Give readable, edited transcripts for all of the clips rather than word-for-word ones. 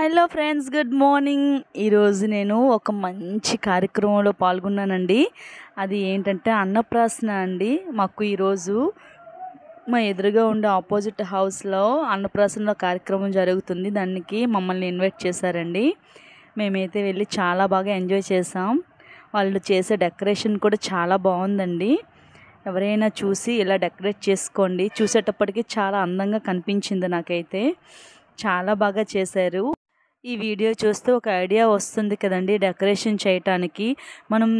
Hello friends, good morning. ఈరోజు నేను ఒక మంచి కార్యక్రమంలో పాల్గొన్నానండి. అది ఏంటంటే అన్నప్రాసన అండి. మాకు ఈరోజు మా ఎదురుగా ఉండే ఆపోజిట్ హౌస్లో అన్నప్రాసన కార్యక్రమం జరుగుతుంది. దానికి మమ్మల్ని ఇన్వైట్ చేశారండి. మేమైతే వెళ్ళి చాలా బాగా ఎంజాయ్ చేసాం. వాళ్ళు చేసే డెకరేషన్ కూడా చాలా బాగుందండి. ఎవరైనా చూసి ఇలా డెకరేట్ చేసుకోండి. చూసేటప్పటికి చాలా అందంగా కనిపించింది. నాకైతే చాలా బాగా చేశారు. ఈ వీడియో చూస్తే ఒక ఐడియా వస్తుంది కదండి డెకరేషన్ చేయటానికి. మనం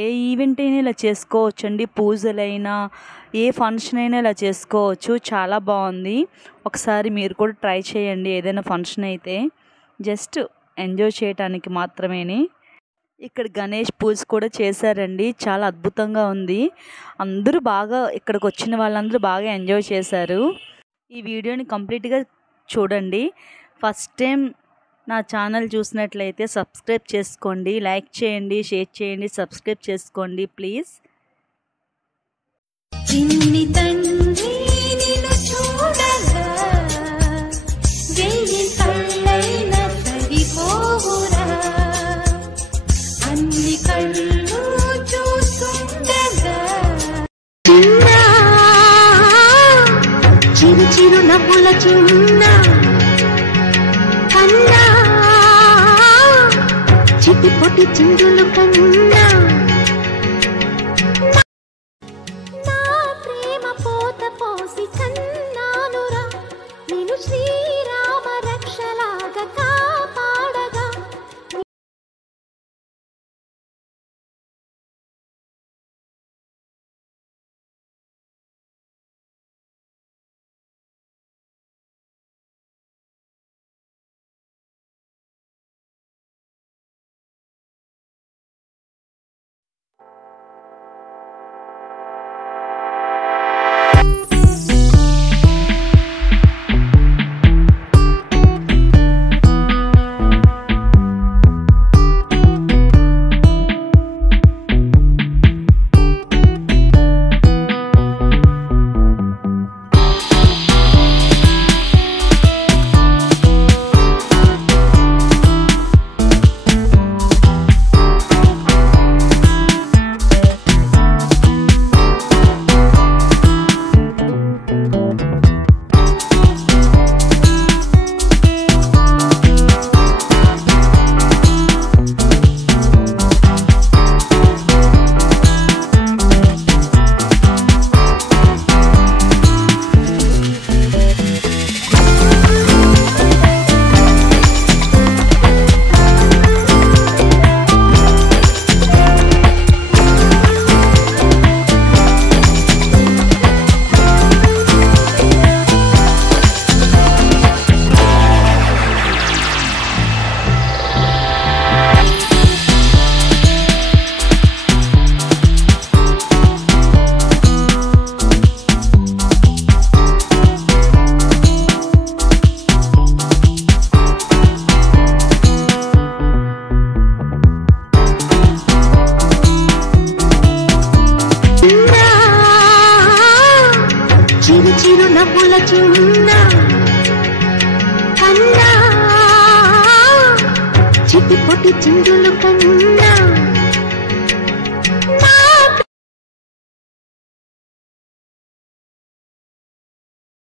ఏ ఈవెంట్ అయినా ఇలా చేసుకోవచ్చండి. పూజలైనా ఏ ఫంక్షన్ అయినా ఇలా చేసుకోవచ్చు. చాలా బాగుంది. ఒకసారి మీరు కూడా ట్రై చేయండి. ఏదైనా ఫంక్షన్ అయితే జస్ట్ ఎంజాయ్ చేయటానికి మాత్రమేని. ఇక్కడ గణేష్ పూజ కూడా చేశారండి. చాలా అద్భుతంగా ఉంది. అందరూ బాగా ఇక్కడికి వచ్చిన వాళ్ళందరూ బాగా ఎంజాయ్ చేశారు. ఈ వీడియోని కంప్లీట్గా చూడండి. ఫస్ట్ టైం నా ఛానల్ చూసినట్లయితే సబ్స్క్రైబ్ చేసుకోండి, లైక్ చేయండి, షేర్ చేయండి, సబ్స్క్రైబ్ చేసుకోండి ప్లీజ్. చిన్ని తండ్రి నిన్ను చూడగా వెయ్యి కళ్ళైన సరిపోవురా, అన్ని కళ్ళు చూస్తుండగా చిరు చిరు నవ్వుల చిన్న కన్నా చిట్టి పొట్టి చిందులు కన్నా నా ప్రేమ పోత పోసి కన్నానురా, నేను శ్రీరామ రక్షలాగా కాపాడగా. చిరు చిరు నవ్వుల చిన్న కన్నా చిట్టి పొట్టి చిందులు కన్నా